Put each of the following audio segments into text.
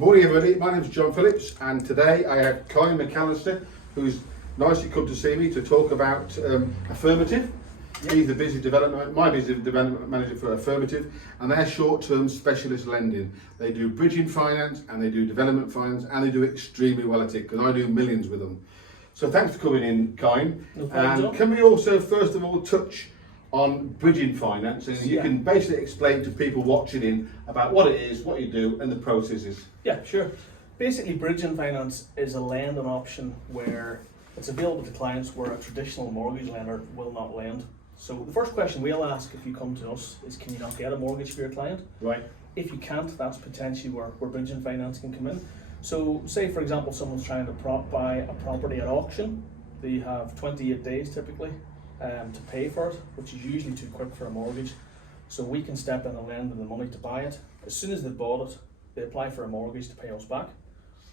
Morning everybody, my name is John Phillips and today I have Kyne and McAllister, who's nicely come to see me to talk about Affirmative. Yep. He's the my business development manager for Affirmative, and they're short-term specialist lending. They do bridging finance and they do development finance, and they do extremely well at it because I do millions with them. So thanks for coming in, Kyne. No problem, and can we also first of all touch on bridging finance, and you can basically explain to people watching in about what it is, what you do, and the processes. Yeah, sure. Basically, bridging finance is a lending option where it's available to clients where a traditional mortgage lender will not lend. So the first question we'll ask if you come to us is, can you not get a mortgage for your client? Right. If you can't, that's potentially where bridging finance can come in. So say, for example, someone's trying to buy a property at auction. They have 28 days typically to pay for it, which is usually too quick for a mortgage. So we can step in and lend them the money to buy it. As soon as they've bought it, they apply for a mortgage to pay us back.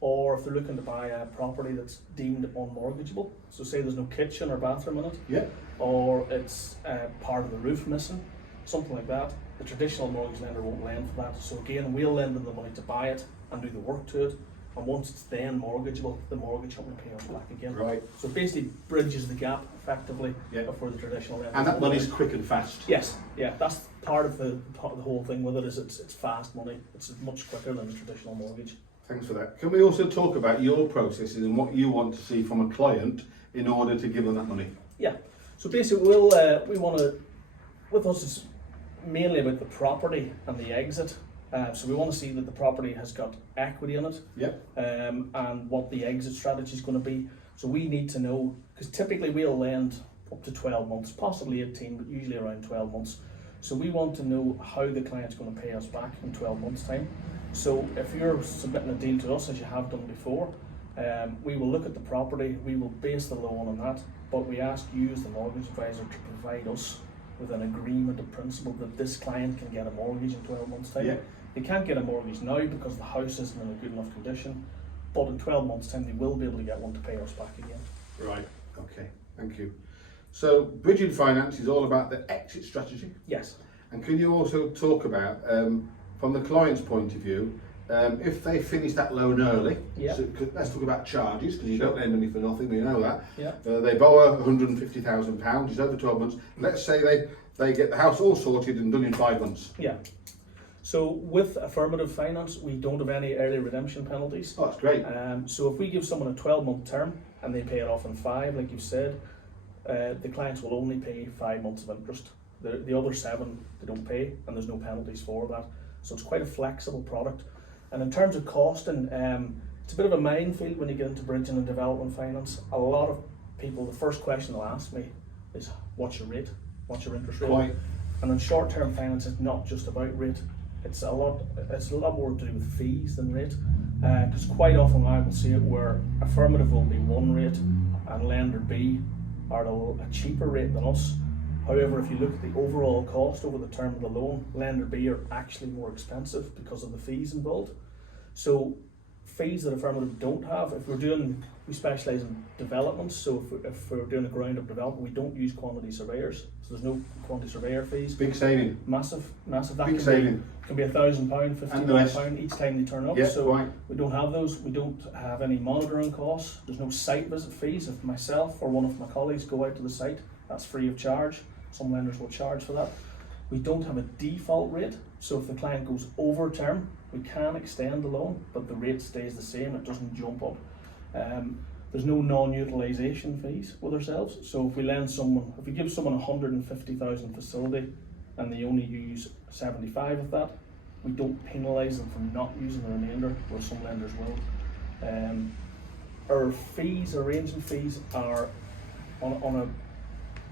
Or if they're looking to buy a property that's deemed unmortgageable, so say there's no kitchen or bathroom in it, or it's part of the roof missing, something like that, the traditional mortgage lender won't lend for that. So again, we'll lend them the money to buy it and do the work to it. And once it's then mortgageable, the mortgage company will pay us back again. Right. So it basically bridges the gap effectively before the traditional lender. And that money's quick and fast. Yes, yeah, that's part of the whole thing with it, is it's fast money. It's much quicker than the traditional mortgage. Thanks for that. Can we also talk about your processes and what you want to see from a client in order to give them that money? Yeah. So basically, we want to, with us, it's mainly about the property and the exit. So we want to see that the property has got equity in it, and what the exit strategy is going to be. So we need to know, because typically we'll lend up to 12 months, possibly 18, but usually around 12 months. So we want to know how the client's going to pay us back in 12 months' time. So if you're submitting a deal to us, as you have done before, we will look at the property, we will base the loan on that, but we ask you as the mortgage advisor to provide us with an agreement of principle that this client can get a mortgage in 12 months' time. Yeah. They can't get a mortgage now because the house isn't in a good enough condition, but in 12 months' time they will be able to get one to pay us back again. Right, okay, thank you. So bridging finance is all about the exit strategy? Yes. And can you also talk about, from the client's point of view, if they finish that loan early, so let's talk about charges, because you don't lend money for nothing, we know that. Yeah. They borrow £150,000, it's over 12 months. Let's say they get the house all sorted and done in 5 months. Yeah. So with Affirmative Finance, we don't have any early redemption penalties. Oh, that's great. So if we give someone a 12-month term and they pay it off in 5, like you've said, the clients will only pay 5 months of interest. The other 7 they don't pay, and there's no penalties for that. So it's quite a flexible product. And in terms of costing, it's a bit of a minefield when you get into bridging and development finance. A lot of people, the first question they'll ask me is, what's your rate? What's your interest rate? Quite. And in short-term finance, it's not just about rate. It's a lot more to do with fees than rate. Because quite often I will see it where Affirmative will be one rate and lender B are a cheaper rate than us. However, if you look at the overall cost over the term of the loan, lender B are actually more expensive because of the fees involved. So fees that Affirmative don't have, we specialise in developments, so if we're doing a ground up development, we don't use quantity surveyors, so there's no quantity surveyor fees. Big saving. Massive. That Big saving. Can be £1,000, £1,500 each time they turn up. Yes, so we don't have those. We don't have any monitoring costs. There's no site visit fees. If myself or one of my colleagues go out to the site, that's free of charge. Some lenders will charge for that. We don't have a default rate, so if the client goes over term, we can extend the loan, but the rate stays the same, it doesn't jump up. There's no non-utilisation fees with ourselves, so if we give someone a 150,000 facility and they only use 75 of that, we don't penalise them for not using the remainder, where some lenders will. Our fees, arranging fees, are on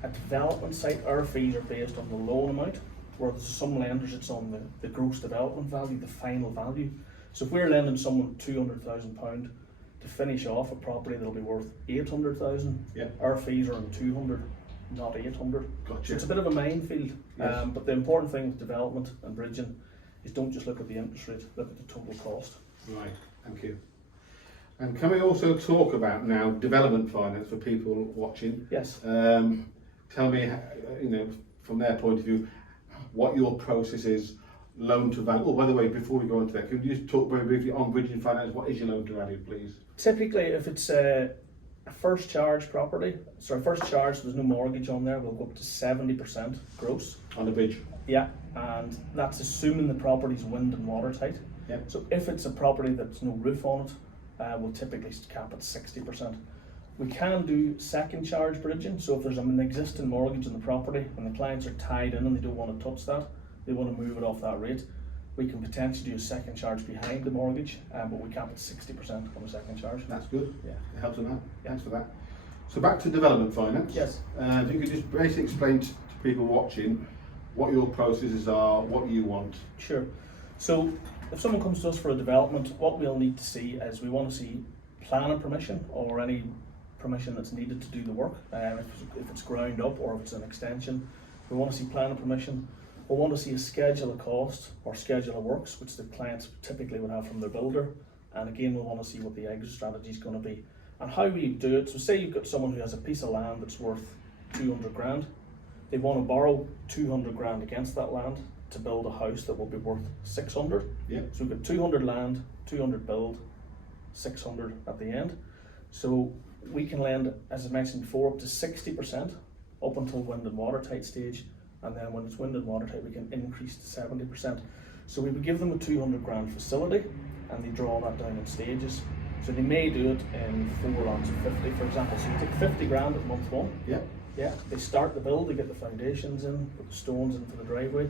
a development site. Our fees are based on the loan amount, whereas some lenders it's on the gross development value, the final value. So if we're lending someone £200,000 to finish off a property that'll be worth 800,000, our fees are on 200, not 800. Gotcha. So it's a bit of a minefield. But the important thing with development and bridging is don't just look at the interest rate, look at the total cost. Right, thank you. And can we also talk about now development finance for people watching? Yes. Tell me, from their point of view, what your process is loan to value? Oh, by the way, before we go on to that, can you just talk very briefly on bridging finance? What is your loan to value, please? Typically, if it's a first charge property, first charge, there's no mortgage on there, we'll go up to 70% gross. On the bridge? Yeah, and that's assuming the property's wind and watertight. Yep. So if it's a property that's no roof on it, we'll typically cap at 60%. We can do second charge bridging, so if there's an existing mortgage on the property and the clients are tied in and they don't want to touch that, they want to move it off that rate, we can potentially do a second charge behind the mortgage, but we cap at 60% on the second charge. That's good. Yeah. It helps on that. Thanks for that. So back to development finance. Yes. If you could just basically explain to people watching what your processes are, what you want. Sure. So if someone comes to us for a development, what we'll need to see is we want to see planning permission or any permission that's needed to do the work. If it's ground up or if it's an extension, we want to see planning permission. We'll want to see a schedule of cost or schedule of works, which the clients typically would have from their builder. And again, we'll want to see what the exit strategy is going to be and how we do it. So say you've got someone who has a piece of land that's worth 200 grand. They want to borrow 200 grand against that land to build a house that will be worth 600. Yeah. So we've got 200 land, 200 build, 600 at the end. So we can lend, as I mentioned before, up to 60% up until wind and watertight stage, and then when it's wind and watertight we can increase to 70%. So we would give them a 200 grand facility and they draw that down in stages. So they may do it in 4 lots of 50, for example. So you take 50 grand at month 1. Yeah. Yeah, they start the build, they get the foundations in, put the stones in for the driveway.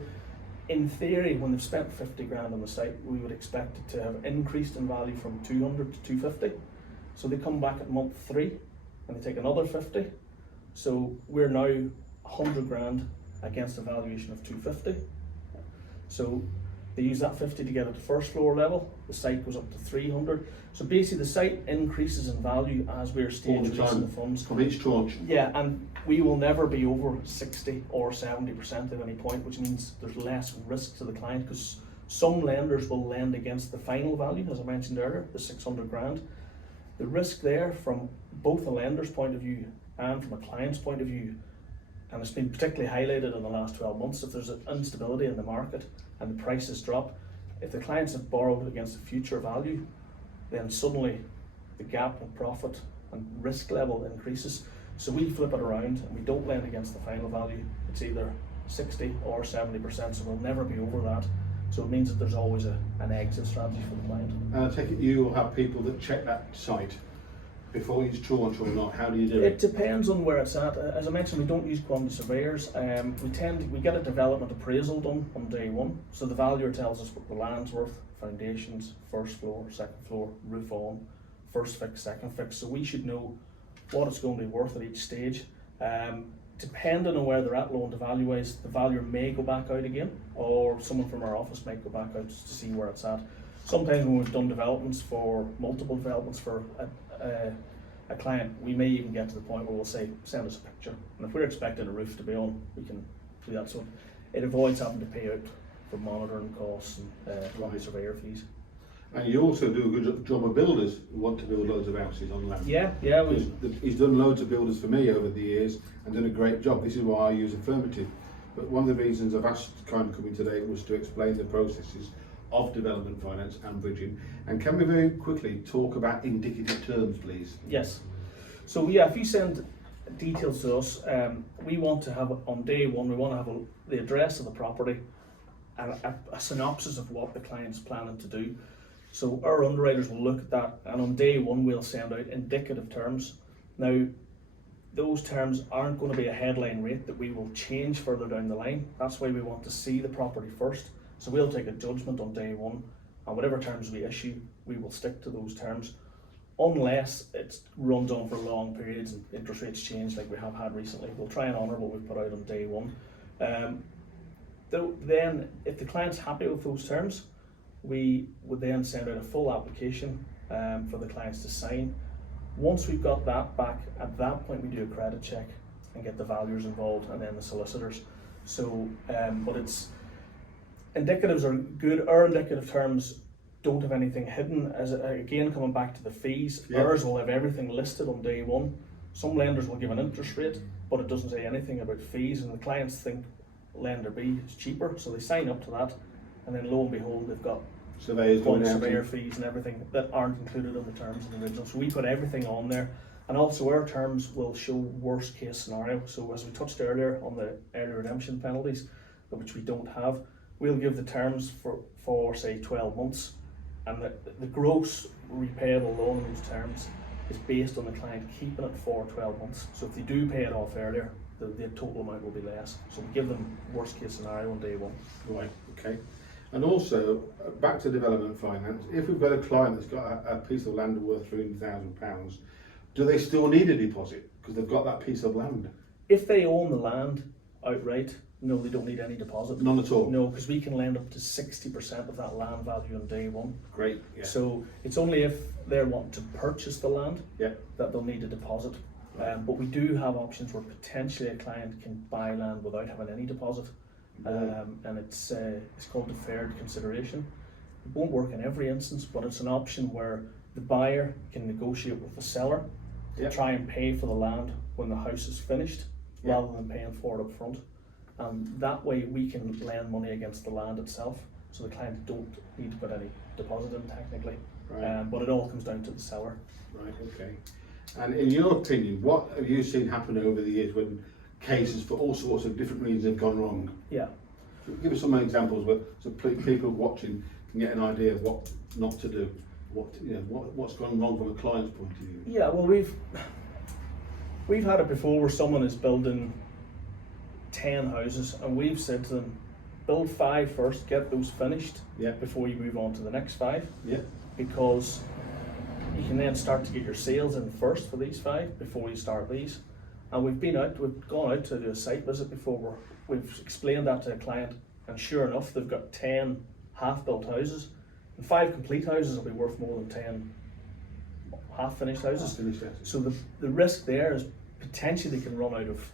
In theory, when they've spent 50 grand on the site, we would expect it to have increased in value from 200 to 250. So they come back at month 3 and they take another 50. So we're now 100 grand against a valuation of 250. So they use that 50 to get it to first floor level. The site goes up to 300. So basically the site increases in value as we're stage releasing the funds. From each tranche. Yeah, and we will never be over 60 or 70% at any point, which means there's less risk to the client, because some lenders will lend against the final value, as I mentioned earlier, the 600 grand. The risk there from both a lender's point of view and from a client's point of view, and it's been particularly highlighted in the last 12 months, if there's an instability in the market and the prices drop, if the clients have borrowed against the future value, then suddenly the gap in profit and risk level increases. So we flip it around and we don't lend against the final value. It's either 60 or 70%, so we'll never be over that. So it means that there's always an exit strategy for the client. And I take it you will have people that check that site before each tranche or not. How do you do it? It depends on where it's at. As I mentioned, we don't use quantity surveyors. We get a development appraisal done on day 1. So the valuer tells us what the land's worth, foundations, first floor, second floor, roof on, first fix, second fix. So we should know what it's going to be worth at each stage. Depending on where they're at loan to value wise, the valuer may go back out again, or someone from our office might go back out just to see where it's at. Sometimes when we've done multiple developments for a client, we may even get to the point where we'll say, send us a picture. And if we're expecting a roof to be on, we can do that. So it avoids having to pay out for monitoring costs and quantity surveyor fees. And you also do a good job of builders who want to build loads of houses on land. Yeah. He's done loads of builders for me over the years and done a great job. This is why I use Affirmative. But one of the reasons I've asked Kyne to come in today was to explain the processes of development finance and bridging. And can we very quickly talk about indicative terms, please? Yes. So yeah, if you send details to us, we want to have on day 1, we want to have the address of the property and a synopsis of what the client's planning to do. So our underwriters will look at that, and on day 1 we'll send out indicative terms. Now, those terms aren't going to be a headline rate that we will change further down the line. That's why we want to see the property first. So we'll take a judgment on day 1, and whatever terms we issue, we will stick to those terms, unless it runs on for long periods and interest rates change like we have had recently. We'll try and honour what we've put out on day 1. Then, if the client's happy with those terms, we would then send out a full application for the clients to sign. Once we've got that back, at that point we do a credit check and get the valuers involved and then the solicitors. So, but indicatives are good. Our indicative terms don't have anything hidden. As again, coming back to the fees, ours will have everything listed on day 1. Some lenders will give an interest rate, but it doesn't say anything about fees, and the clients think lender B is cheaper, so they sign up to that. and then lo and behold, they've got Surveyors going out. surveyor fees and everything that aren't included in the terms in the original. So we put everything on there, and also our terms will show worst case scenario. So as we touched earlier on the early redemption penalties, which we don't have, we'll give the terms for say 12 months, and the gross repayable loan in those terms is based on the client keeping it for 12 months. So if they do pay it off earlier, the total amount will be less. So we give them worst case scenario on day one. Right, okay. And also, back to development finance, if we've got a client that's got a piece of land worth £300,000, do they still need a deposit because they've got that piece of land? If they own the land outright, no, they don't need any deposit. None at all? No, because we can lend up to 60% of that land value on day one. Great, yeah. So it's only if they're wanting to purchase the land that they'll need a deposit. But we do have options where potentially a client can buy land without having any deposit. And it's called deferred consideration. It won't work in every instance, but it's an option where the buyer can negotiate with the seller to try and pay for the land when the house is finished, rather than paying for it up front. And that way we can lend money against the land itself, so the client don't need to put any deposit in technically. Right. But it all comes down to the seller. Right, okay. And in your opinion, what have you seen happen over the years when cases for all sorts of different reasons have gone wrong? Yeah. Give us some examples so people watching can get an idea of what not to do, what's gone wrong from a client's point of view. Yeah, well, we've had it before where someone is building 10 houses and we've said to them, build 5 first, get those finished before you move on to the next 5. Yeah. Because you can then start to get your sales in first for these 5 before you start these. And we've gone out to do a site visit before where we've explained that to a client, and sure enough, they've got 10 half-built houses, and 5 complete houses will be worth more than 10 half-finished houses. So the risk there is potentially they can run out of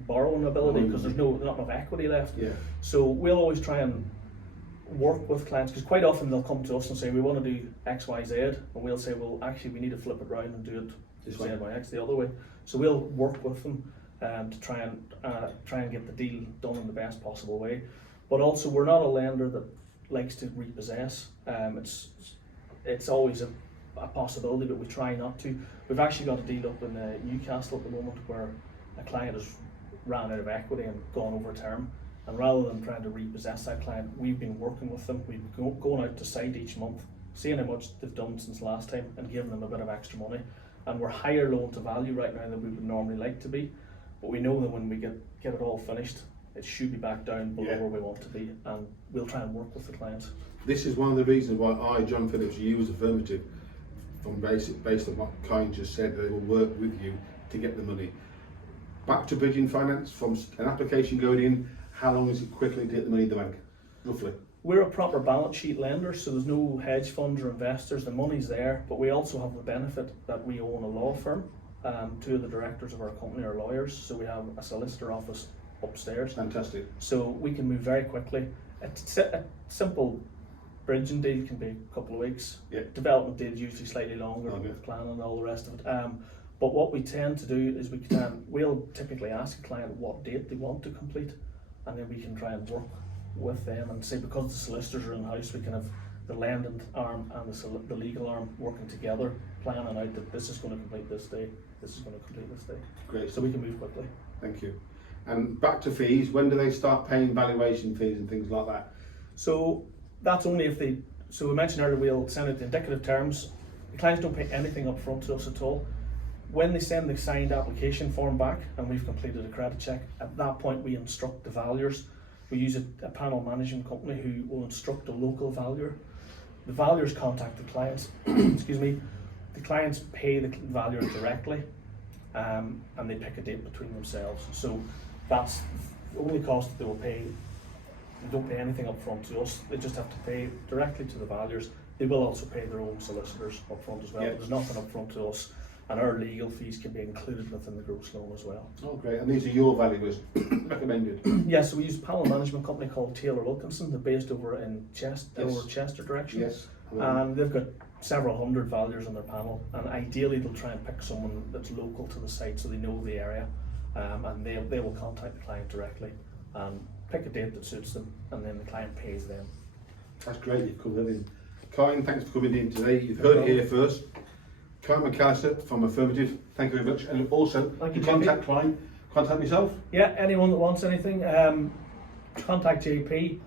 borrowing ability because there's not enough equity left. Yeah. So we'll always try and work with clients, because quite often they'll come to us and say we want to do X, Y, Z, and we'll say, well, actually we need to flip it around and do it Z by X the other way. So we'll work with them to try and get the deal done in the best possible way. But also, we're not a lender that likes to repossess. It's always a possibility, but we try not to. We've actually got a deal up in Newcastle at the moment where a client has ran out of equity and gone over term. And rather than trying to repossess that client, we've been working with them. We've been going out to site each month, seeing how much they've done since last time and giving them a bit of extra money. And we're higher loan to value right now than we would normally like to be. But we know that when we get it all finished, it should be back down below where we want to be, and we'll try and work with the clients. This is one of the reasons why I, John Phillips, use Affirmative, based on what Kyne just said. They will work with you to get the money. Back to bridging finance, from an application going in, how long is it quickly to get the money in the bank, roughly? We're a proper balance sheet lender, so there's no hedge funds or investors. The money's there, but we also have the benefit that we own a law firm. 2 of the directors of our company are lawyers, so we have a solicitor office upstairs. Fantastic. So we can move very quickly. A simple bridging deal can be a couple of weeks. Development deal is usually slightly longer with planning and all the rest of it. But what we tend to do is we'll typically ask a client what date they want to complete, and then we can try and work with them and say, because the solicitors are in house, we can have the lending arm and the legal arm working together, planning out that this is going to complete this day, this is going to complete this day. Great. So we can move quickly. Thank you. And back to fees, when do they start paying valuation fees and things like that? So that's only if they, so we mentioned earlier, we'll send out the indicative terms. The clients don't pay anything up front to us at all. When they send the signed application form back and we've completed a credit check, at that point we instruct the valuers. We use a panel management company who will instruct a local valuer. The valuers contact the clients, excuse me, the clients pay the valuer directly, and they pick a date between themselves. So that's the only cost that they will pay. They don't pay anything up front to us, they just have to pay directly to the valuers. They will also pay their own solicitors up front as well. There's nothing up front to us, and our legal fees can be included within the gross loan as well. Oh, great. And these are your valuers recommended? Yes, so we use a panel management company called Taylor Wilkinson. They're based over in Chester direction. Yes. And they've got several hundred valuers on their panel, and ideally they'll try and pick someone that's local to the site so they know the area, and they will contact the client directly and pick a date that suits them, and then the client pays them. That's great, you've covered everything. Kyne, thanks for coming in today. You've heard it here first. Kyne McAllister from Affirmative, thank you very much. And also, Thank you, to contact Kyne, contact myself. Yeah, anyone that wants anything, contact JP.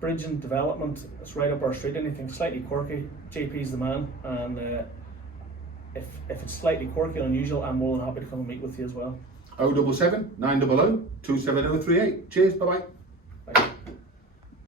Bridging development, it's right up our street. Anything slightly quirky, JP's the man. And if it's slightly quirky and unusual, I'm more than happy to come and meet with you as well. 077 900 27038. Cheers, bye bye. Bye.